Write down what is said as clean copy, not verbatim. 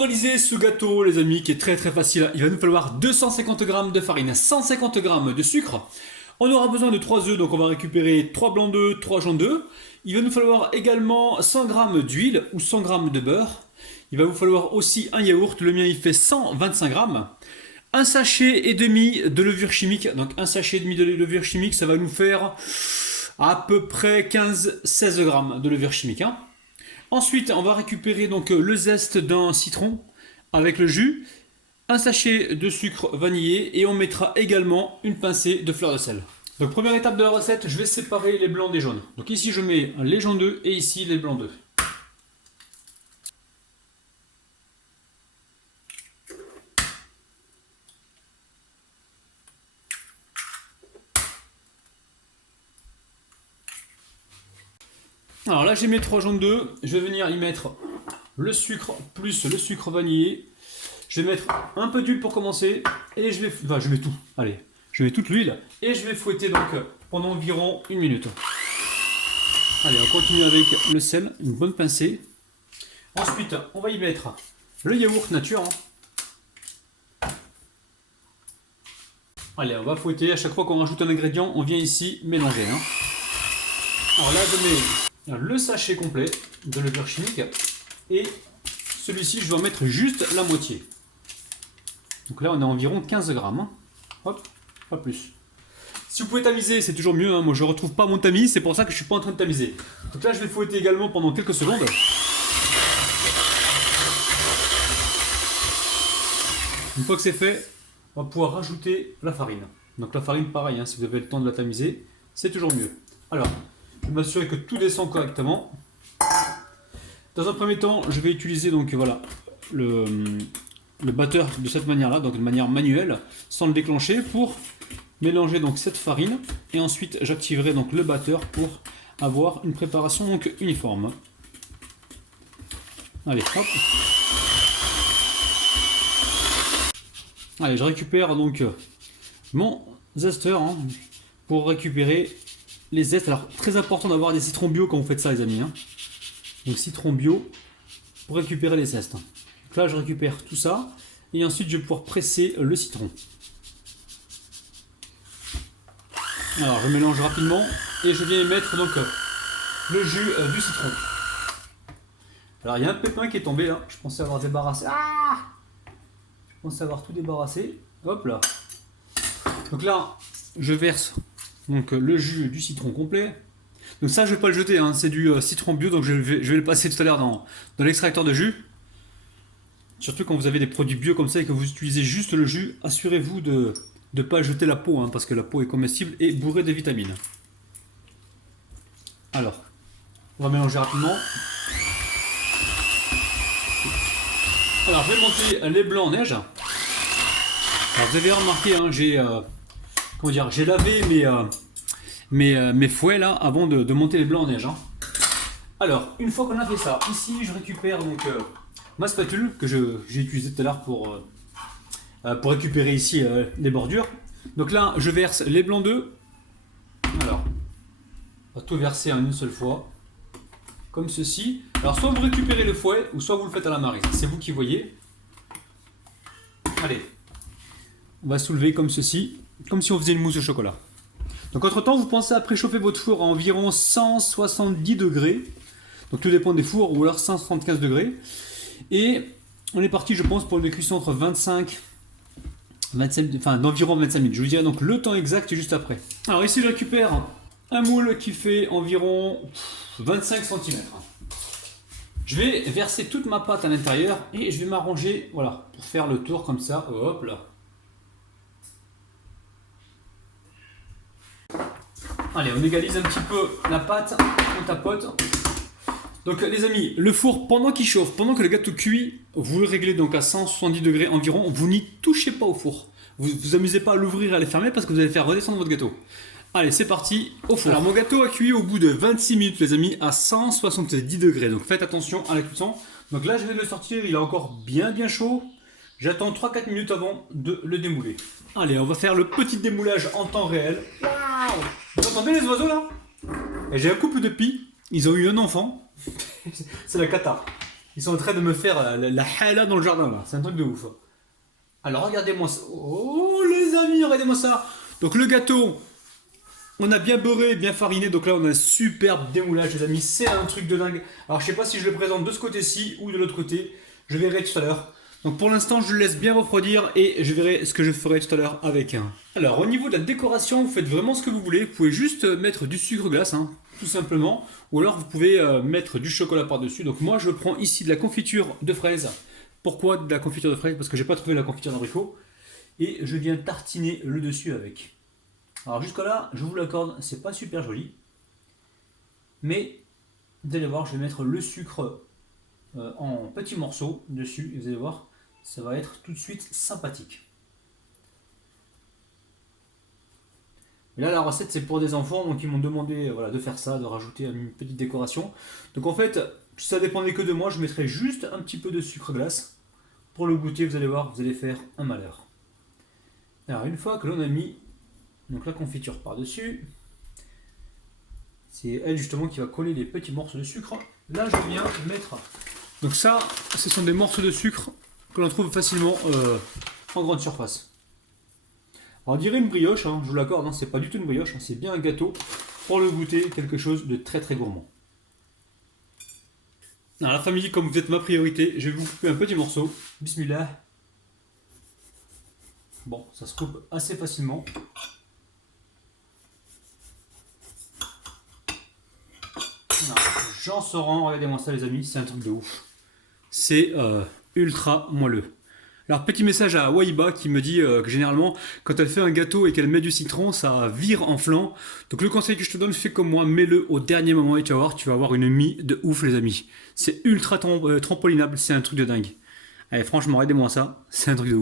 Pour réaliser ce gâteau, les amis, qui est très très facile, il va nous falloir 250 g de farine, 150 g de sucre. On aura besoin de 3 œufs, donc on va récupérer 3 blancs d'œufs, 3 jaunes d'œufs. Il va nous falloir également 100 g d'huile ou 100 g de beurre. Il va vous falloir aussi un yaourt, le mien il fait 125 g. Un sachet et demi de levure chimique, donc un sachet et demi de levure chimique, ça va nous faire à peu près 15-16 g de levure chimique. Ensuite, on va récupérer donc le zeste d'un citron avec le jus, un sachet de sucre vanillé et on mettra également une pincée de fleur de sel. Donc première étape de la recette, je vais séparer les blancs des jaunes. Donc ici je mets les jaunes d'œufs et ici les blancs d'œufs. Alors là j'ai mes 3 jaunes d'œufs, je vais venir y mettre le sucre plus le sucre vanillé. Je vais mettre un peu d'huile pour commencer et je mets tout. Allez, je mets toute l'huile et je vais fouetter donc pendant environ 1 minute. Allez, on continue avec le sel, une bonne pincée. Ensuite, on va y mettre le yaourt nature. Allez, on va fouetter. À chaque fois qu'on rajoute un ingrédient, on vient ici mélanger. Alors là, je mets le sachet complet de levure chimique et celui-ci, je vais en mettre juste la moitié. Donc là, on a environ 15 grammes. Hop, pas plus. Si vous pouvez tamiser, c'est toujours mieux. Moi, je ne retrouve pas mon tamis, c'est pour ça que je ne suis pas en train de tamiser. Donc là, je vais fouetter également pendant quelques secondes. Une fois que c'est fait, on va pouvoir rajouter la farine. Donc la farine, pareil, si vous avez le temps de la tamiser, c'est toujours mieux. Alors, je vais m'assurer que tout descend correctement. Dans un premier temps, je vais utiliser donc voilà le batteur de cette manière-là, donc de manière manuelle, sans le déclencher, pour mélanger donc cette farine. Et ensuite, j'activerai donc le batteur pour avoir une préparation donc uniforme. Allez, hop. Allez, je récupère donc mon zesteur pour récupérer les zestes. Alors, très important d'avoir des citrons bio quand vous faites ça, les amis. Donc citron bio pour récupérer les zestes. Donc là je récupère tout ça et ensuite je vais pouvoir presser le citron. Alors je mélange rapidement et je viens y mettre donc le jus du citron. Alors il y a un pépin qui est tombé là, je pensais avoir débarrassé. Je pensais avoir tout débarrassé. Hop là. Donc là je verse donc le jus du citron complet. Donc ça je vais pas le jeter, c'est du citron bio, donc je vais le passer tout à l'heure dans l'extracteur de jus. Surtout quand vous avez des produits bio comme ça et que vous utilisez juste le jus, assurez-vous de ne pas jeter la peau, parce que la peau est comestible et bourrée de vitamines. Alors, on va mélanger rapidement. Alors je vais monter les blancs en neige. Alors vous avez remarqué, j'ai lavé mes fouets là avant de monter les blancs en neige. Alors, une fois qu'on a fait ça, ici je récupère donc ma spatule que j'ai utilisée tout à l'heure pour récupérer ici les bordures. Donc là, je verse les blancs d'œufs. Alors, on va tout verser en une seule fois, comme ceci. Alors, soit vous récupérez le fouet, ou soit vous le faites à la marise. C'est vous qui voyez. Allez, on va soulever comme ceci, comme si on faisait une mousse au chocolat. Donc entre temps, vous pensez à préchauffer votre four à environ 170 degrés. Donc tout dépend des fours, ou alors 175 degrés. Et on est parti, je pense, pour une cuisson entre 25 d'environ 25 minutes. Je vous dirai donc le temps exact juste après. Alors ici, je récupère un moule qui fait environ 25 cm. Je vais verser toute ma pâte à l'intérieur et je vais m'arranger, voilà, pour faire le tour comme ça. Hop là. Allez, on égalise un petit peu la pâte, on tapote. Donc les amis, le four pendant qu'il chauffe, pendant que le gâteau cuit, vous le réglez donc à 170 degrés environ, vous n'y touchez pas au four. Vous vous amusez pas à l'ouvrir et à le fermer parce que vous allez faire redescendre votre gâteau. Allez, c'est parti, au four. Alors mon gâteau a cuit au bout de 26 minutes les amis, à 170 degrés, donc faites attention à la cuisson. Donc là je vais le sortir, il est encore bien chaud. J'attends 3-4 minutes avant de le démouler. Allez, on va faire le petit démoulage en temps réel. Waouh! Vous entendez les oiseaux là? Et j'ai un couple de pies, ils ont eu un enfant. C'est la cata. Ils sont en train de me faire la hala dans le jardin là. C'est un truc de ouf. Alors regardez-moi ça. Oh les amis, regardez-moi ça. Donc le gâteau, on a bien beurré, bien fariné. Donc là on a un superbe démoulage les amis. C'est un truc de dingue. Alors je sais pas si je le présente de ce côté-ci ou de l'autre côté. Je verrai tout à l'heure. Donc pour l'instant je le laisse bien refroidir et je verrai ce que je ferai tout à l'heure avec un. Alors au niveau de la décoration, vous faites vraiment ce que vous voulez. Vous pouvez juste mettre du sucre glace, hein, tout simplement. Ou alors vous pouvez mettre du chocolat par-dessus. Donc moi je prends ici de la confiture de fraises. Pourquoi de la confiture de fraises? Parce que j'ai pas trouvé la confiture d'abricot. Et je viens tartiner le dessus avec. Alors jusqu'à là, je vous l'accorde, c'est pas super joli. Mais vous allez voir, je vais mettre le sucre en petits morceaux dessus. Et vous allez voir, ça va être tout de suite sympathique. Et là, la recette, c'est pour des enfants, donc ils m'ont demandé voilà, de faire ça, de rajouter une petite décoration. Donc en fait, si ça dépendait que de moi, je mettrais juste un petit peu de sucre glace. Pour le goûter, vous allez voir, vous allez faire un malheur. Alors une fois que l'on a mis donc, la confiture par-dessus, c'est elle justement qui va coller les petits morceaux de sucre. Là, je viens mettre... Donc ça, ce sont des morceaux de sucre que l'on trouve facilement en grande surface. Alors, on dirait une brioche, hein, je vous l'accorde, hein, c'est pas du tout une brioche, hein, c'est bien un gâteau. Pour le goûter, quelque chose de très très gourmand. Alors la famille, comme vous êtes ma priorité, je vais vous couper un petit morceau. Bismillah. Bon, ça se coupe assez facilement. J'en sors, regardez-moi ça les amis, c'est un truc de ouf. C'est ultra moelleux. Alors petit message à Waiba qui me dit que généralement quand elle fait un gâteau et qu'elle met du citron ça vire en flanc. Donc le conseil que je te donne, fais comme moi, mets-le au dernier moment et tu vas avoir une mie de ouf les amis. C'est ultra trampolinable, c'est un truc de dingue. Allez franchement regardez-moi ça, c'est un truc de ouf.